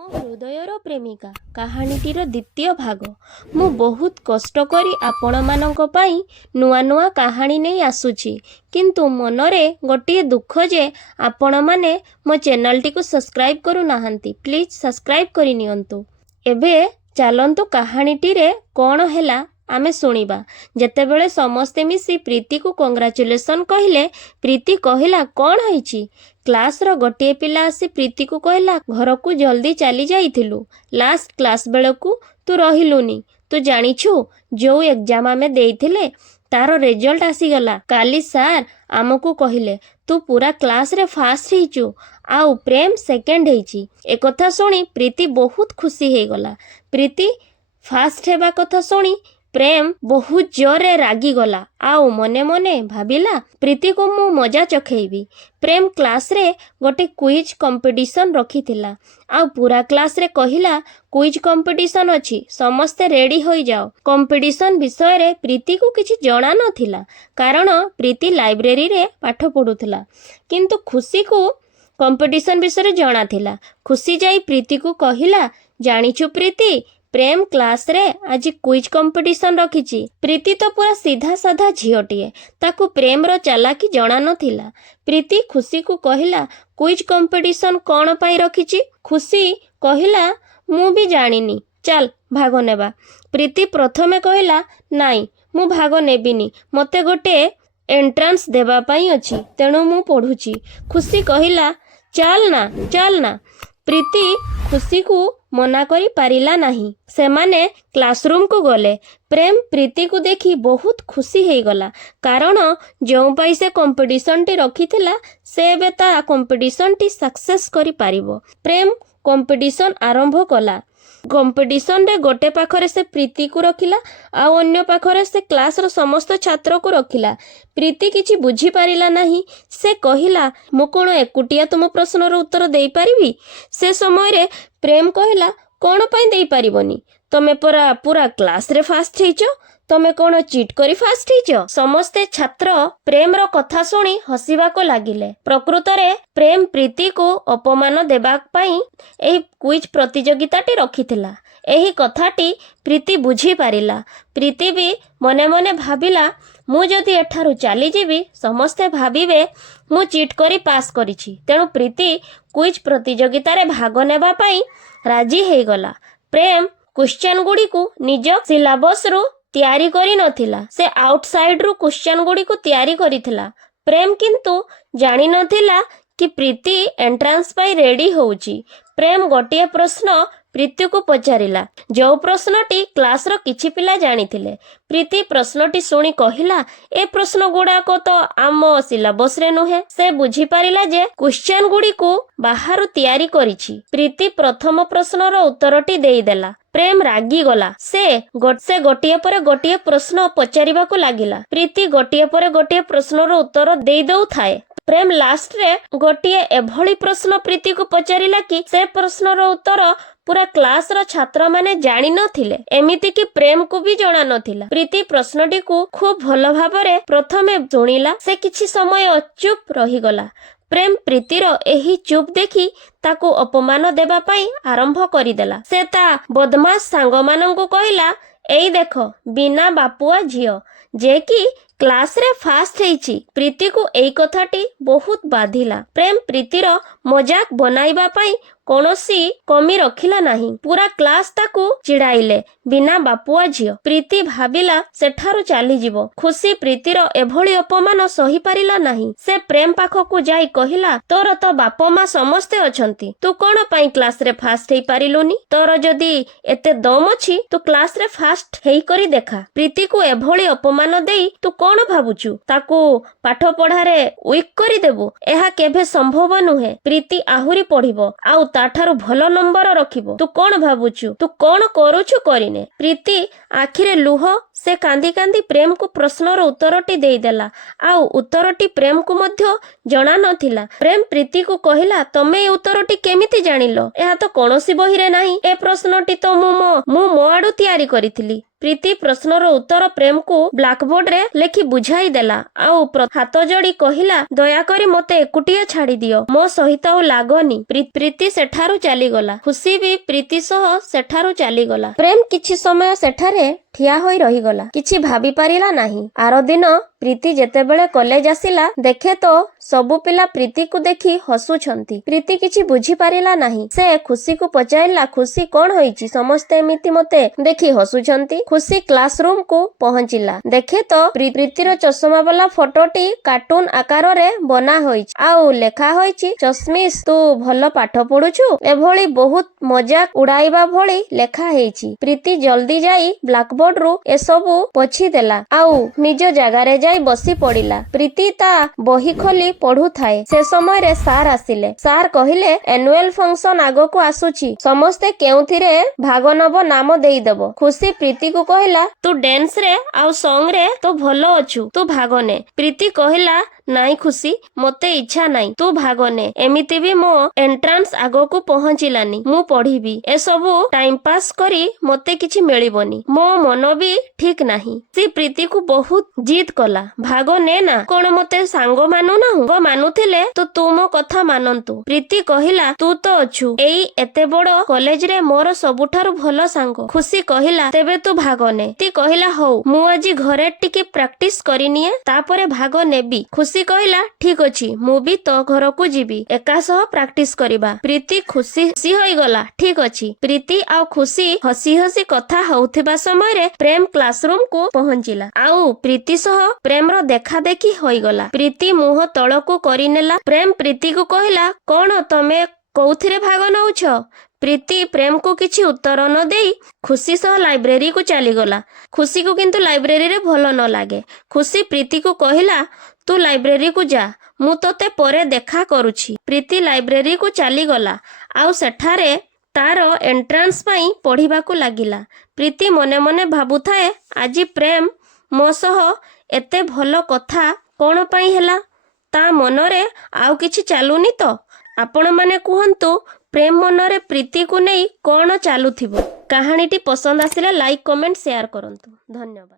ମୋ ହୃଦୟର ପ୍ରେମିକା କାହାଣୀଟିର ଦ୍ୱିତୀୟ ଭାଗ। ମୁଁ ବହୁତ କଷ୍ଟ କରି ଆପଣମାନଙ୍କ ପାଇଁ ନୂଆ ନୂଆ କାହାଣୀ ନେଇ ଆସୁଛି, କିନ୍ତୁ ମନରେ ଗୋଟିଏ ଦୁଃଖ ଯେ ଆପଣମାନେ ମୋ ଚ୍ୟାନେଲଟିକୁ ସବସ୍କ୍ରାଇବ୍ କରୁନାହାନ୍ତି। ପ୍ଲିଜ୍ ସବସ୍କ୍ରାଇବ୍ କରିନିଅନ୍ତୁ। ଏବେ ଚାଲନ୍ତୁ କାହାଣୀଟିରେ କ'ଣ ହେଲା ଆମେ ଶୁଣିବା। ଯେତେବେଳେ ସମସ୍ତେ ମିଶି ପ୍ରୀତିକୁ କଂଗ୍ରାଚୁଲେସନ୍ କହିଲେ, ପ୍ରୀତି କହିଲା, କ'ଣ ହେଇଛି? କ୍ଲାସ୍ର ଗୋଟିଏ ପିଲା ଆସି ପ୍ରୀତିକୁ କହିଲା, ଘରକୁ ଜଲ୍ଦି ଚାଲି ଯାଇଥିଲୁ। ଲାଷ୍ଟ କ୍ଲାସ୍ ବେଳକୁ ତୁ ରହିଲୁନି। ତୁ ଜାଣିଛୁ, ଯୋଉ ଏକ୍ଜାମ୍ ଆମେ ଦେଇଥିଲେ ତାର ରେଜଲ୍ଟ ଆସିଗଲା। କାଲି ସାର୍ ଆମକୁ କହିଲେ ତୁ ପୁରା କ୍ଲାସ୍ରେ ଫାଷ୍ଟ ହେଇଛୁ, ଆଉ ପ୍ରେମ ସେକେଣ୍ଡ ହେଇଛି। ଏକଥା ଶୁଣି ପ୍ରୀତି ବହୁତ ଖୁସି ହେଇଗଲା। ପ୍ରୀତି ଫାଷ୍ଟ ହେବା କଥା ଶୁଣି ପ୍ରେମ ବହୁତ ଜୋରରେ ରାଗିଗଲା, ଆଉ ମନେ ମନେ ଭାବିଲା ପ୍ରୀତିକୁ ମୁଁ ମଜା ଚଖେଇବି। ପ୍ରେମ କ୍ଲାସ୍ରେ ଗୋଟେ କୁଇଜ୍ କମ୍ପିଟିସନ୍ ରଖିଥିଲା, ଆଉ ପୁରା କ୍ଲାସ୍ରେ କହିଲା କୁଇଜ୍ କମ୍ପିଟିସନ୍ ଅଛି, ସମସ୍ତେ ରେଡି ହୋଇଯାଅ। କମ୍ପିଟିସନ୍ ବିଷୟରେ ପ୍ରୀତିକୁ କିଛି ଜଣା ନଥିଲା, କାରଣ ପ୍ରୀତି ଲାଇବ୍ରେରୀରେ ପାଠ ପଢୁଥିଲା। କିନ୍ତୁ ଖୁସିକୁ କମ୍ପିଟିସନ୍ ବିଷୟରେ ଜଣାଥିଲା। ଖୁସି ଯାଇ ପ୍ରୀତିକୁ କହିଲା, ଜାଣିଛୁ ପ୍ରୀତି, ପ୍ରେମ କ୍ଲାସ୍ରେ ଆଜି କୁଇଜ୍ କମ୍ପିଟିସନ୍ ରଖିଛି। ପ୍ରୀତି ତ ପୁରା ସିଧା ସାଧା ଝିଅଟିଏ, ତାକୁ ପ୍ରେମର ଚାଲାକି ଜଣା ନଥିଲା। ପ୍ରୀତି ଖୁସିକୁ କହିଲା, କୁଇଜ୍ କମ୍ପିଟିସନ୍ କ'ଣ ପାଇଁ ରଖିଛି? ଖୁସି କହିଲା, ମୁଁ ବି ଜାଣିନି, ଚାଲ ଭାଗ ନେବା। ପ୍ରୀତି ପ୍ରଥମେ କହିଲା, ନାଇଁ ମୁଁ ଭାଗ ନେବିନି, ମୋତେ ଗୋଟେ ଏଣ୍ଟ୍ରାନ୍ସ ଦେବା ପାଇଁ ଅଛି, ତେଣୁ ମୁଁ ପଢୁଛି। ଖୁସି କହିଲା, ଚାଲ ନା। ପ୍ରୀତି ଖୁସିକୁ ମନା କରି ପାରିଲା ନାହିଁ। ସେମାନେ କ୍ଲାସରୁମ୍କୁ ଗଲେ। ପ୍ରେମ ପ୍ରୀତିକୁ ଦେଖି ବହୁତ ଖୁସି ହେଇଗଲା, କାରଣ ଯେଉଁ ପାଇଁ ସେ କମ୍ପିଟିସନ୍ଟି ରଖିଥିଲା ସେ ଏବେ ତା କମ୍ପିଟିସନ୍ଟି ସକ୍ସେସ୍ କରିପାରିବ। ପ୍ରେମ କମ୍ପିଟିସନ୍ ଆରମ୍ଭ କଲା। କମ୍ପିଟିସନ୍ରେ ଗୋଟେ ପାଖରେ ସେ ପ୍ରୀତିକୁ ରଖିଲା, ଆଉ ଅନ୍ୟ ପାଖରେ ସେ କ୍ଲାସ୍ର ସମସ୍ତ ଛାତ୍ରକୁ ରଖିଲା। ପ୍ରୀତି କିଛି ବୁଝିପାରିଲା ନାହିଁ। ସେ କହିଲା, ମୁଁ କ'ଣ ଏକୁଟିଆ ତୁମ ପ୍ରଶ୍ନର ଉତ୍ତର ଦେଇପାରିବି? ସେ ସମୟରେ ପ୍ରେମ କହିଲା, କ'ଣ ପାଇଁ ଦେଇପାରିବନି? ତମେ ପରା ପୁରା କ୍ଲାସ୍ରେ ଫାଷ୍ଟ ହେଇଛ, ତମେ କ'ଣ ଚିଟ୍ କରି ଫାଷ୍ଟ ହେଇଛ? ସମସ୍ତେ ଛାତ୍ର ପ୍ରେମର କଥା ଶୁଣି ହସିବାକୁ ଲାଗିଲେ। ପ୍ରକୃତରେ ପ୍ରେମ ପ୍ରୀତିକୁ ଅପମାନ ଦେବା ପାଇଁ ଏହି କୁଇଜ୍ ପ୍ରତିଯୋଗିତାଟି ରଖିଥିଲା। ଏହି କଥାଟି ପ୍ରୀତି ବୁଝିପାରିଲା। ପ୍ରୀତି ବି ମନେ ମନେ ଭାବିଲା, ମୁଁ ଯଦି ଏଠାରୁ ଚାଲିଯିବି ସମସ୍ତେ ଭାବିବେ ମୁଁ ଚିଟ୍ କରି ପାସ୍ କରିଛି। ତେଣୁ ପ୍ରୀତି କୁଇଜ୍ ପ୍ରତିଯୋଗିତାରେ ଭାଗ ନେବା ପାଇଁ ରାଜି ହେଇଗଲା। ପ୍ରେମ କ୍ୱେଶ୍ଚନ୍ ଗୁଡ଼ିକୁ ନିଜ ସିଲାବସ୍ରୁ ତିଆରି କରିନଥିଲା, ସେ ଆଉଟସାଇଡ୍ରୁ କ୍ୱେଶ୍ଚନ୍ ଗୁଡ଼ିକୁ ତିଆରି କରିଥିଲା। ପ୍ରେମ କିନ୍ତୁ ଜାଣିନଥିଲା କି ପ୍ରୀତି ଏଣ୍ଟ୍ରାନ୍ସ ପାଇଁ ରେଡି ହେଉଛି। ପ୍ରେମ ଗୋଟିଏ ପ୍ରଶ୍ନ ପ୍ରୀତିକୁ ପଚାରିଲା, ଯେଉଁ ପ୍ରଶ୍ନଟି କ୍ଲାସ୍ର କିଛି ପିଲା ଜାଣିଥିଲେ। ପ୍ରୀତି ପ୍ରଶ୍ନଟି ଶୁଣି କହିଲା, ଏ ପ୍ରଶ୍ନ ଗୁଡ଼ାକ ତ ଆମ ସିଲାବସ୍ରେ ନୁହେଁ। ସେ ବୁଝିପାରିଲା ଯେ କ୍ୱେଶ୍ଚନ୍ ଗୁଡ଼ିକୁ ବାହାରୁ ତିଆରି କରିଛି। ପ୍ରୀତି ପ୍ରଥମ ପ୍ରଶ୍ନର ଉତ୍ତରଟି ଦେଇଦେଲା। ପ୍ରେମ ରାଗିଗଲା। ସେ ଗୋଟିଏ ପରେ ଗୋଟିଏ ପ୍ରଶ୍ନ ପଚାରିବାକୁ ଲାଗିଲା। ପ୍ରୀତି ଗୋଟିଏ ପରେ ଗୋଟିଏ ପ୍ରଶ୍ନର ଉତ୍ତର ଦେଇ ଦେଉଥାଏ। ପ୍ରେମ ଲାଷ୍ଟରେ ଗୋଟିଏ ଏଭଳି ପ୍ରଶ୍ନ ପ୍ରୀତିକୁ ପଚାରିଲା କି ସେ ପ୍ରଶ୍ନର ଉତ୍ତର ପୁରା କ୍ଲାସ୍ର ଛାତ୍ରମାନେ ଜାଣିନଥିଲେ, ଏମିତିକି ପ୍ରେମକୁ ବି ଜଣା ନଥିଲା। ପ୍ରୀତି ପ୍ରଶ୍ନଟିକୁ ଖୁବ୍ ଭଲ ଭାବରେ ପ୍ରଥମେ ଶୁଣିଲା। ସେ କିଛି ସମୟ ଚୁପ୍ ରହିଗଲା। ପ୍ରେମ ପ୍ରୀତିର ଏହି ଚୁପ୍ ଦେଖି ତାକୁ ଅପମାନ ଦେବା ପାଇଁ ଆରମ୍ଭ କରିଦେଲା। ସେ ତା ବଦମାସ ସାଙ୍ଗମାନଙ୍କୁ କହିଲା, ଏଇ ଦେଖ ବିନା ବାପୁଆ ଝିଅ, ଯେ କି କ୍ଲାସ୍ରେ ଫାଷ୍ଟ ହେଇଛି। ପ୍ରୀତିକୁ ଏଇ କଥାଟି ବହୁତ ବାଧିଲା। ପ୍ରେମ ପ୍ରୀତିର ମଜାକ ବନାଇବା ପାଇଁ କୌଣସି କମି ରଖିଲା ନାହିଁ। ପୁରା କ୍ଲାସ୍ ତାକୁ ଚିଡ଼ାଇଲେ, ବିନା ବାପୁଆ ଝିଅ। ପ୍ରୀତି ଭାବିଲା ସେଠାରୁ ଚାଲିଯିବ। ଖୁସି ପ୍ରୀତିର ଏଭଳି ଅପମାନ ସହିପାରିଲା ନାହିଁ। ସେ ପ୍ରେମ ପାଖକୁ ଯାଇ କହିଲା, ତୋର ତ ବାପ ମା ସମସ୍ତେ ଅଛନ୍ତି, ତୁ କ'ଣ ପାଇଁ କ୍ଲାସ୍ରେ ଫାଷ୍ଟ ହେଇପାରିଲୁନି? ତୋର ଯଦି ଏତେ ଦମ୍ ଅଛି, ତୁ କ୍ଲାସ୍ରେ ଫାଷ୍ଟ ହେଇକରି ଦେଖା। ପ୍ରୀତିକୁ ଏଭଳି ଅପମାନ ଦେଇ ତୁ କ'ଣ ଭାବୁଛୁ? ତାକୁ ପାଠ ପଢ଼ାରେ ୱିକ୍ କରିଦେବୁ? ଏହା କେବେ ସମ୍ଭବ ନୁହେଁ। ପ୍ରୀତି ଆହୁରି ପଢିବ, ଆଉ ତାଠାରୁ ଭଲ ନମ୍ବର ରଖିବ। ତୁ କ'ଣ ଭାବୁଛୁ? ତୁ କ'ଣ କରୁଛୁ କରିନେ। ପ୍ରୀତି ଆଖିରେ ଲୁହ। ସେ କାନ୍ଦି କାନ୍ଦି ପ୍ରେମକୁ ପ୍ରଶ୍ନର ଉତ୍ତରଟି ଦେଇଦେଲା, ଆଉ ଉତ୍ତରଟି ପ୍ରେମକୁ ମଧ୍ୟ ଜଣା ନଥିଲା। ପ୍ରେମ ପ୍ରୀତିକୁ କହିଲା, ତମେ ଏ ଉତ୍ତରଟି କେମିତି ଜାଣିଲ? ଏହା ତ କୌଣସି ବହିରେ ନାହିଁ। ଏ ପ୍ରଶ୍ନଟି ତ ମୁଁ ମୋ ଆଡୁ ତିଆରି କରିଥିଲି। ପ୍ରୀତି ପ୍ରଶ୍ନର ଉତ୍ତର ପ୍ରେମକୁ ବ୍ଲାକବୋର୍ଡରେ ଲେଖି ବୁଝାଇ ଦେଲା ଆଉ ହାତ ଯୋଡ଼ି କହିଲା, ଦୟାକରି ମୋତେ ଏକୁଟିଆ ଛାଡ଼ି ଦିଅ, ମୋ ସହିତ ଆଉ ଲାଗନି। ପ୍ରୀତି ସେଠାରୁ ଚାଲିଗଲା। ଖୁସି ବି ପ୍ରୀତି ସହ ସେଠାରୁ ଚାଲିଗଲା। ପ୍ରେମ କିଛି ସମୟ ସେଠାରେ ଠିଆ ହୋଇ ରହିଗଲା। କିଛି ଭାବି ପାରିଲା ନାହିଁ। ଆର ଦିନ ପ୍ରୀତି ଯେତେବେଳେ କଲେଜ ଆସିଲା, ଦେଖେ ତ ସବୁ ପିଲା ପ୍ରୀତିକୁ ଦେଖି ହସୁଛନ୍ତି। ପ୍ରୀତି କିଛି ବୁଝିପାରିଲା ନାହିଁ। ସେ ଖୁସିକୁ ପଚାରିଲା, ଖୁସି କଣ ହୋଇଛି? ସମସ୍ତେ ଏମିତି ମୋତେ ଦେଖି ହସୁଛନ୍ତି। ଖୁସି କ୍ଲାସ ରୁମକୁ ପହଞ୍ଚିଲା। ଦେଖେ ତ ପ୍ରୀତିର ଚଷମା ବାଲା ଫଟୋଟି କାର୍ଟୁନ ଆକାରରେ ବନା ହୋଇଛି ଆଉ ଲେଖା ହୋଇଛି, ଚଶ୍ମିସ୍ ତୁ ଭଲ ପାଠ ପଢୁଛୁ। ଏଭଳି ବହୁତ ମଜାକ ଉଡାଇବା ଭଳି ଲେଖା ହେଇଛି। ପ୍ରୀତି ଜଲ୍ଦି ଯାଇ ବ୍ଲାକବୋର୍ଡରୁ ଏସବୁ ପୋଛି ଦେଲା ଆଉ ନିଜ ଜାଗାରେ ଯାଇ ବସି ପଡିଲା। ପ୍ରୀତି ତା ବହି ଖୋଲି ପଢୁଥାଏ। ସେ ସମୟରେ ସାର୍ ଆସିଲେ। ସାର୍ କହିଲେ, ଆନୁଆଲ ଫଙ୍କସନ ଆଗକୁ ଆସୁଛି, ସମସ୍ତେ କେଉଁଥିରେ ଭାଗ ନବ ନାମ ଦେଇଦବ। ଖୁସି ପ୍ରୀତିକୁ କହିଲା, ତୁ ଡ୍ୟାନ୍ସରେ ଆଉ ସଙ୍ଗରେ ତ ଭଲ ଅଛୁ, ତୁ ଭାଗ ନେ। ପ୍ରୀତି କହିଲା, ନାଇଁ ଖୁସି, ମୋତେ ଇଚ୍ଛା ନାହିଁ, ତୁ ଭାଗ ନେ। ଏମିତି ବି ମୋ ଏଣ୍ଟ୍ରାନ୍ସ ଆଗକୁ ପହଞ୍ଚିଲାନି, ମୁଁ ପଢିବି। ଏସବୁ ଟାଇମ ପାସ୍ କରି ମୋତେ କିଛି ମିଳିବନି, ମୋ ମନ ବି ଠିକ ନାହିଁ। ସେ ପ୍ରୀତିକୁ ବହୁତ ଜିଦ୍ କଲା, ଭାଗ ନେ ନା, କଣ ମୋତେ ସାଙ୍ଗ ମାନୁନାହୁଁ? ମାନୁଥିଲେ ତୁ ମୋ କଥା ମାନନ୍ତୁ। ପ୍ରୀତି କହିଲା, ତୁ ତ ଅଛୁ ଏଇ ଏତେ ବଡ କଲେଜରେ ମୋର ସବୁଠାରୁ ଭଲ ସାଙ୍ଗ। ଖୁସି କହିଲା, ତେବେ ତୁ ଭାଗ ନେ। ପ୍ରୀତି କହିଲା, ହଉ, ମୁଁ ଆଜି ଘରେ ଟିକେ ପ୍ରାକ୍ଟିସ କରିନିଏ, ତାପରେ ଭାଗ ନେବି। ଖୁସି କହିଲା, ଠିକ ଅଛି, ମୁଁ ବି ତୋ ଘରକୁ ଯିବି, ଏକା ସହ ପ୍ରାକ୍ଟିସ କରିବା। ପ୍ରୀତି ଖୁସି ହୋଇଗଲା। ଠିକ ଅଛି। ପ୍ରୀତି ଆଉ ଖୁସି ହସି ହସି କଥା ହଉଥିବା ସମୟରେ ପ୍ରେମ କ୍ଲାସରୁମକୁ ପହଞ୍ଚିଲା ଆଉ ପ୍ରୀତି ସହ ପ୍ରେମର ଦେଖା ଦେଖି ହୋଇଗଲା। ପ୍ରୀତି ମୁହଁ ତଳକୁ କରିନେଲା। ପ୍ରେମ ପ୍ରୀତିକୁ କହିଲା, କଣ ତମେ କୋଉଥିରେ ଭାଗ ନଉଛ? ପ୍ରୀତି ପ୍ରେମକୁ କିଛି ଉତ୍ତର ନ ଦେଇ ଖୁସି ସହ ଲାଇବ୍ରେରୀକୁ ଚାଲିଗଲା। ଖୁସିକୁ କିନ୍ତୁ ଲାଇବ୍ରେରୀରେ ଭଲ ନ ଲାଗେ। ଖୁସି ପ୍ରୀତିକୁ କହିଲା, ତୁ ଲାଇବ୍ରେରୀକୁ ଯା, ମୁଁ ତୋତେ ପରେ ଦେଖା କରୁଛି। ପ୍ରୀତି ଲାଇବ୍ରେରୀକୁ ଚାଲିଗଲା ଆଉ ସେଠାରେ ତାର ଏଣ୍ଟ୍ରାନ୍ସ ପାଇଁ ପଢିବାକୁ ଲାଗିଲା। ପ୍ରୀତି ମନେ ମନେ ଭାବୁଥାଏ, ଆଜି ପ୍ରେମ ମୋ ସହ ଏତେ ଭଲ କଥା କଣ ପାଇଁ ହେଲା? ତା ମନରେ ଆଉ କିଛି ଚାଲୁନି ତ? ଆପଣମାନେ କୁହନ୍ତୁ, ପ୍ରେମ ମନରେ ପ୍ରୀତିକୁ ନେଇ କଣ ଚାଲୁଥିବ? କାହାଣୀଟି ପସନ୍ଦ ଆସିଲେ ଲାଇକ୍, କମେଣ୍ଟ, ସେୟାର କରନ୍ତୁ। ଧନ୍ୟବାଦ।